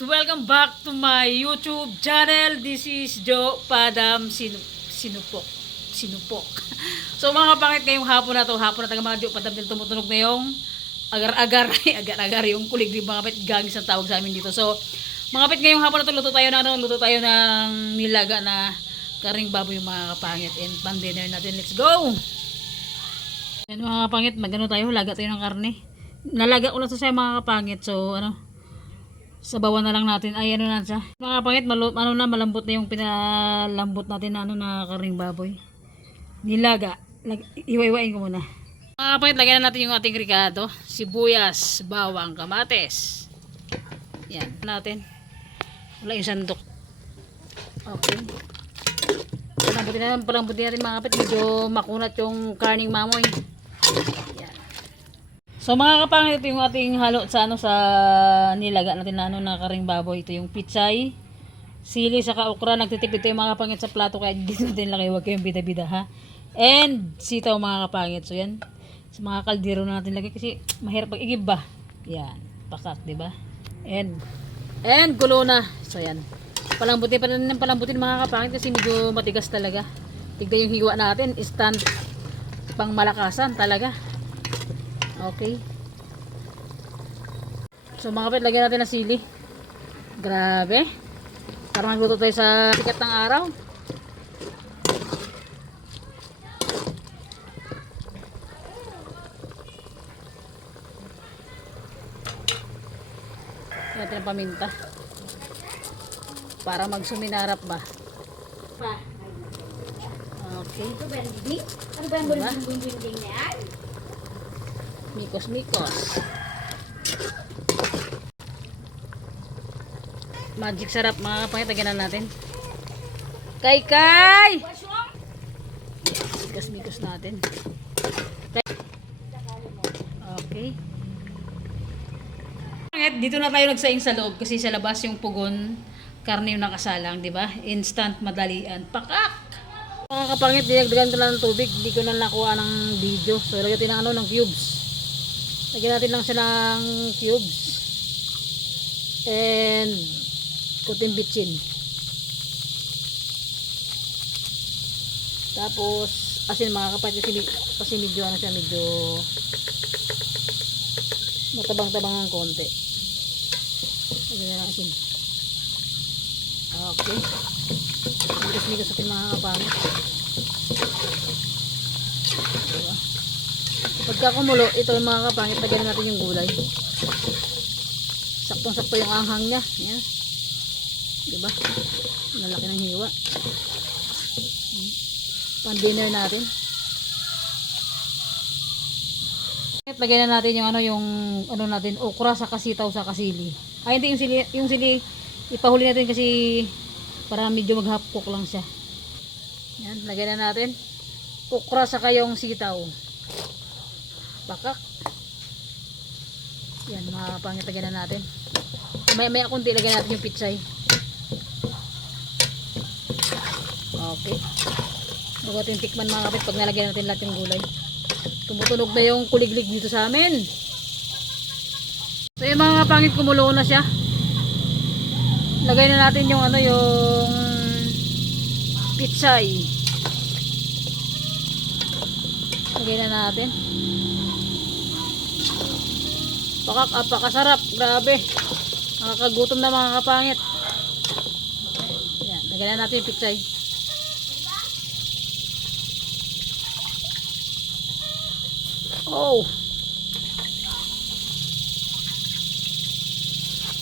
Welcome back to my YouTube channel. This is Joe Padam Sinupok. So mga kapangit, ngayong hapon na mga Joe Padam din tumutunog na yung agar-agar yung kulig din mga kapit, gangis ang tawag sa amin dito. So mga kapit, ngayong hapon na to luto tayo ng nilaga na karing baboy yung mga kapangit, and pan-dinner natin. Let's go! Yan mga kapangit, laga tayo ng karne. Nalaga ko lang to siya mga kapangit. So sabawan na lang natin. Ay, ano na siya. Mga kapangit, malambot na yung pinalambot natin na karing baboy. Nilaga. Iwa-iwain ko muna. Mga kapangit, lagyan na natin yung ating ricado. Sibuyas, bawang, kamates. Yan. Natin. Wala yung sandok. Okay. Palambutin natin mga kapangit. Medyo makunat yung karning mamoy. Yan. So mga kapangit, ito yung ating halo sa sa nilaga natin na karing baboy. Ito yung pitsay, sili, saka okra. Nagtitipid ito yung mga kapangit sa plato, kaya dito natin lagay, huwag kayong bida-bida ha. And sitaw mga kapangit. So yan, sa mga kaldero na natin lagay kasi mahirap pag igib ba. Yan, pakak, diba? And gulo na. So yan, palambutin mga kapangit kasi medyo matigas talaga. Tignan yung hiwa natin, instant pang malakasan talaga. Okay. So mga kapit, lagyan natin ng sili. Grabe. Para magluto tayo sa sikat ng araw. Lagyan natin ng paminta. Para magsuminarap ba. Okay. Ano ba yung bumbing na yan? Mikos. Magic sarap mga kapangit, lagyan na natin. Kay! Mikos natin. Okay. Dito na tayo nagsaing sa loob kasi sa labas yung pugon, karne yung nakasalang, di ba? Instant, madalian. Pakak! Mga kapangit, dinagdagan ko na ng tubig. Hindi ko na nakuha ng video. So lagyan natin ng cubes. Lagyan natin lang siya ng cubes. And kuting bitchin. Tapos asin mga kapatid, kasi medyo medyo matabang-tabang ng konti. Lagyan na asin. Okay. Migas atin mga kapangit. Diba? Pagka kumulo, ito yung mga kapangit, lagyan natin yung gulay. Saktong-sakto yung anghang niya. Yan. Diba? Nalaki ng hiwa. Pan-dinner natin. Lagyan na natin yung natin, okra sa kasitaw sa kasili. Ay, hindi yung sili ipahuli natin kasi para medyo mag-half cook lang siya. Yan, lagyan na natin okra sa kayong sitaw. Bakak. Yan mga kapangit, lagyan na natin. May kunti, lagyan natin yung pitsay. Okay. Bago natin tikman mga kapit pag nalagyan natin lahat yung gulay. Tumutunog na yung kuliglig dito sa amin. So yung mga kapangit, kumulo na siya. Lagay na natin yung yung pitsay. Lagay na natin. Apakasarap, grabe. Nakakagutom na mga kapangit. Yan, lagyan na natin yung pitsay. Oh.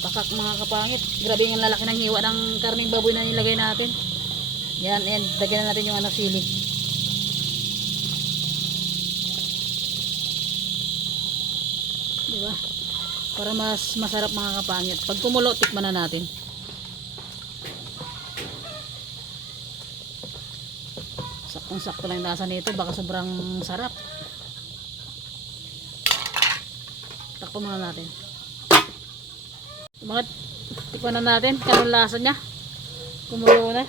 Pakak mga kapangit. Grabe yung lalaki ng hiwa ng karning baboy na nilagay natin. Yan, and lagyan na natin yung sili. Diba? Para mas masarap mga kapangit. Pag kumulo, tikman na natin. Saktong-sakto lang yung lasa nito. Baka sobrang sarap. Takpo muna natin. Bakit? Tikman na natin. Kanong lasa niya. Kumulo na.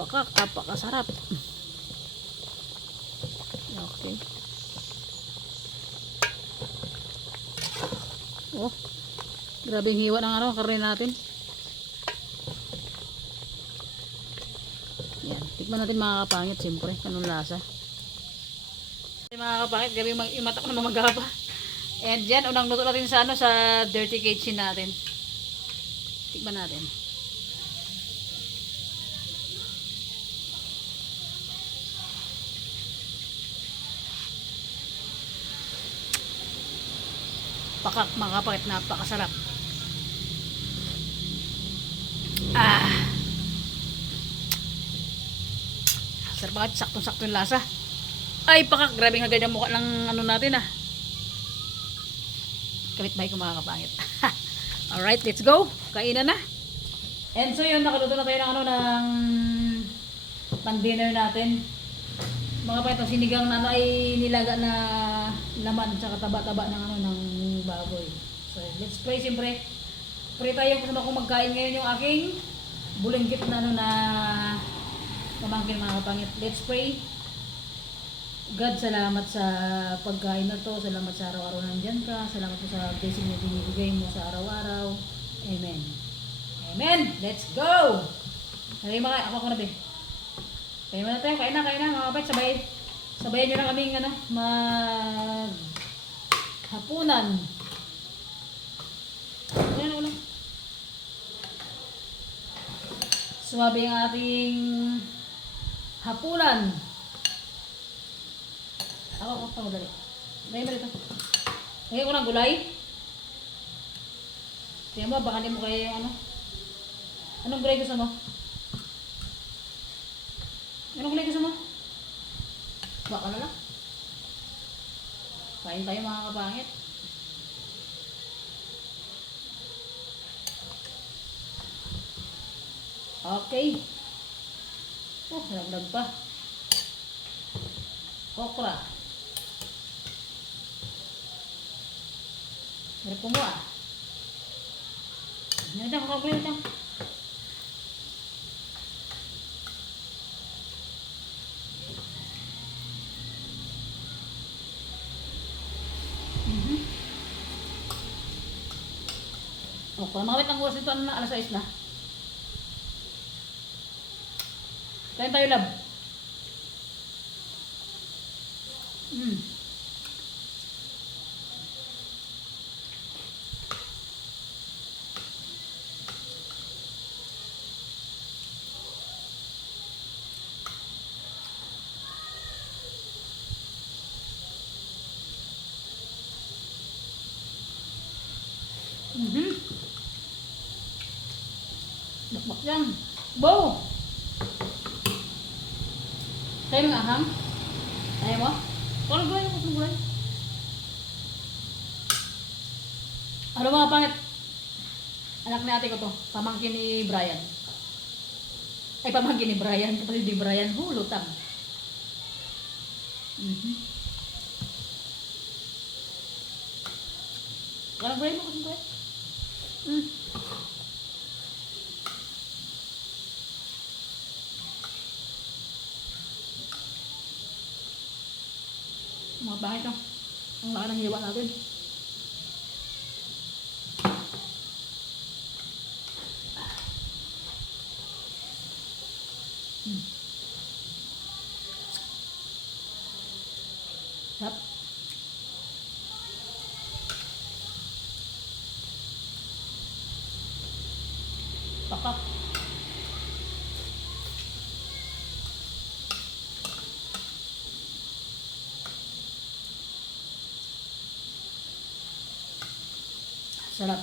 Pakak, apakasarap. Okay. Oh, Grabe yung hiwa ng ano, karne natin. Yan. Tikman natin mga kapangit, siyempre. Anong lasa? Mga kapangit, grabe yung mata ko na mamagapa. And yan, unang luto natin sa ano, sa dirty kitchen natin. Tikman natin. Pakak, mga kapangit, napakasarap. Sarap bakit, saktong-sakto yung lasa. Ay, pakak, grabe nga ganyan mukha ng ano natin Kapit-bahay ko mga kapangit. Alright, let's go. Kainan na. And so yun, nakaluto na tayo ng ano, ng pang-dinner natin. Mga kapangit, ang sinigang na ano ay nilaga na laman sa taba-taba ng ano, ng baboy. So, let's pray siyempre. Pray tayo kung ako magkain ngayon yung aking bulinggit na ano na pamangkin mga kapangit. Let's pray. God, salamat sa pagkain na to. Salamat sa araw-araw nandyan ka. Salamat po sa blessing na binibigay mo sa araw-araw. Amen. Amen. Let's go! Sabi mga, ako na be. Kain mo na tayo. Kain na mga kapit. Sabayan nyo na kaming ano, hapunan. Ayan, ulam. Sumabi ang ating hapunan. Ako, madali. Lagay mo dito. Lagay ko ng gulay. Tingnan mo, baka di mo kaya yung ano. Anong gulay gusto mo? Anong gulay gusto mo? Baka na lang. Kain tayo mga kapangit. Okay. Oh, nagdag pa. Okra. Sarap po mo Yan dyan, kakagulay dyan. Okay, makapit ang oras ito, ano na, alas 6 na. Kain tayo, lab. Bakbak yan. Bow! Tayo ng ahang. Tayo mo? Kung gulay mo, kung gulay. Ano mga pangit? Anak ni ate ko to. Pamangkin ni Brian. Ay, pamangkin ni Brian. Kapatid ni Brian. Lutang. Kung gulay mo, kung gulay. Mga pangit to. Ang laki ng hiwa natin. Sarap. Pakak. Sarap.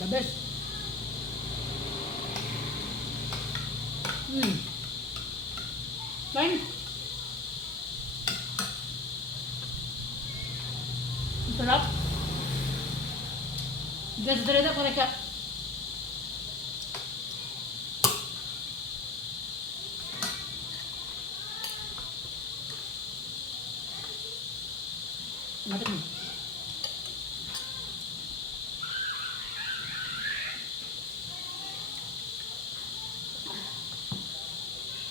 The best. Fine. Sarap. Gas direct ko reka. Matik mo.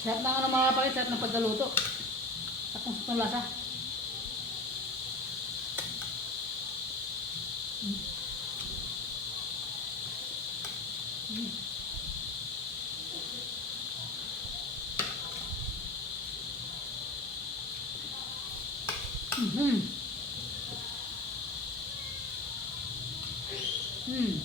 Sarap ng ano mga kapatid, sarap ng pagkaluto. Sakong lasa. Mm-hmm. Mm.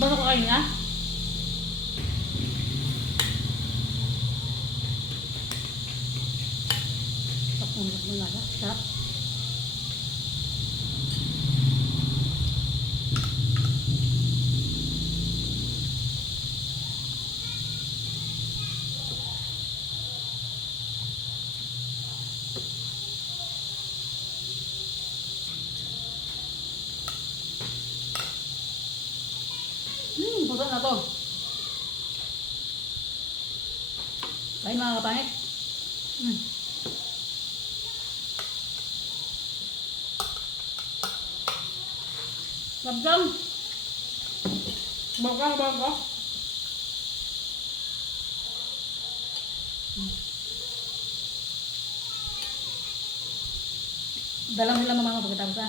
Bago ko kayo nga? Sakong lasa. Sarap. Pusok na to. Kain mga kapangit. Sabdang. Baka. Dalam sila mga pagkatapos ha.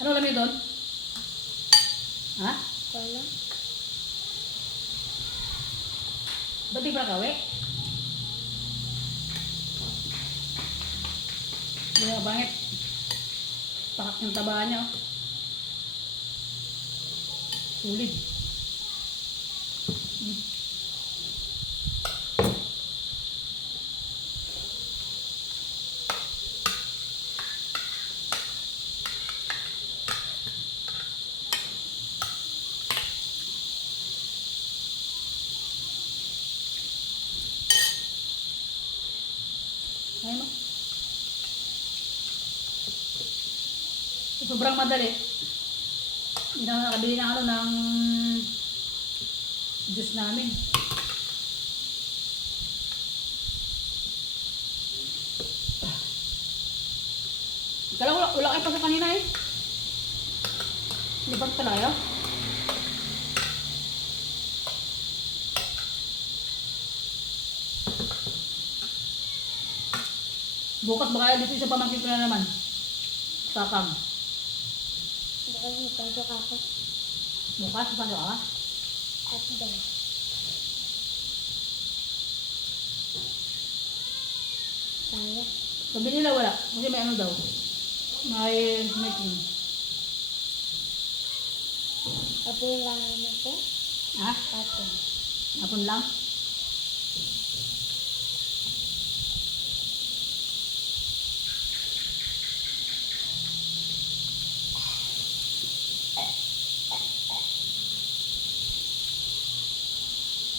Ano lamig doon? Ha? Wala. Ba't di pa kawe? Hindi nga bangit. Pakak yung taba niya. Oh. Sulit. Ayun o. Sobrang madali. Hindi na nakabili ng ano ng juice namin. Kala wala kayo pa sa kanina eh. Lipat pala kayo. Bukas ba kaya dito sa pamangkin ko na naman? Kakam. Bukas magpasok ako. Bukas, pasok ka? At day. Kaya. Sabi nila wala. Kasi may ano daw. May king. Kapag lang naman ko. Ha? Kapag. Hapon lang?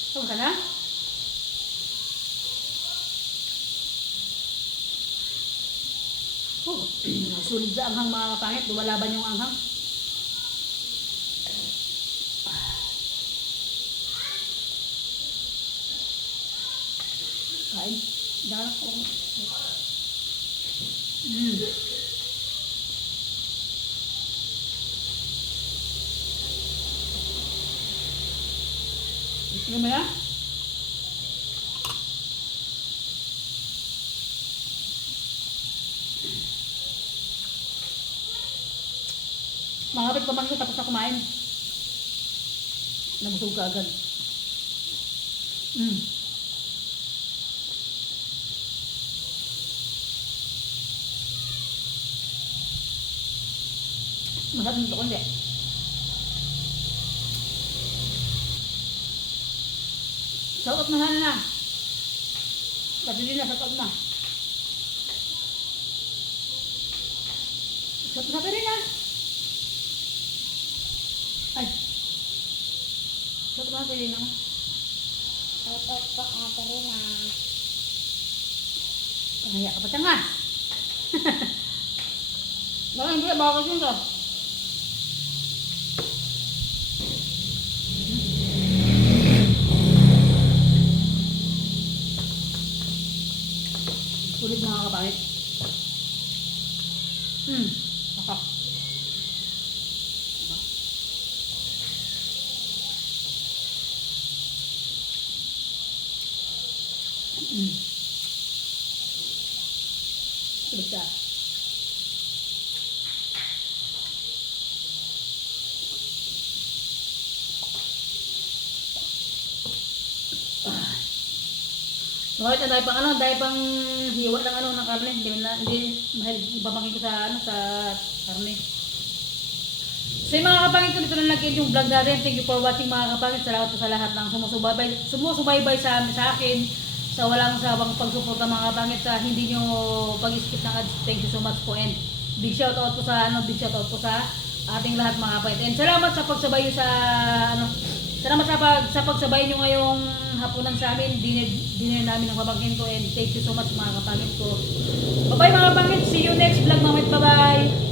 Saan ka na? Oh, sulit sa anghang mga kapangit. Lumalaban yung anghang. Kain. Darap ko. Ano mo na? Mga kapit pamangkin tapos na kumain. Nabusog ka agad. Masarap nito kundi. Shout out na sana na. Pati din na shout out na. Shout out na rin na. Ay. Shout out na rin na. Kapag pa ka rin na. Pangaya ka pa siya nga. Baka hindi, baka kasi ka. Sulit mga kapangit. Sakak. Sulit ka. Bakit na dahil pang ano, dahil pang hiwa ng ano ng karne, hindi mahal ibabangin ko sa ano sa karne. So yung mga kapangit ko dito na lagyan yung vlog natin. Thank you for watching mga kapangit. Salamat po sa lahat ng sumusubaybay sa akin sa walang sawang pagsuporta mga kapangit sa hindi nyo pag-skip ng ads. Thank you so much po and big shout out po sa ating lahat mga kapangit. And salamat sa pagsabay nyo sa ano. Salamat sa pagsabay nyo ngayong hapunan sa amin. Dinner namin ng pamangkin ko and thank you so much mga kapangit ko. Bye bye mga kapangit. See you next vlog mga kapangit. Bye bye.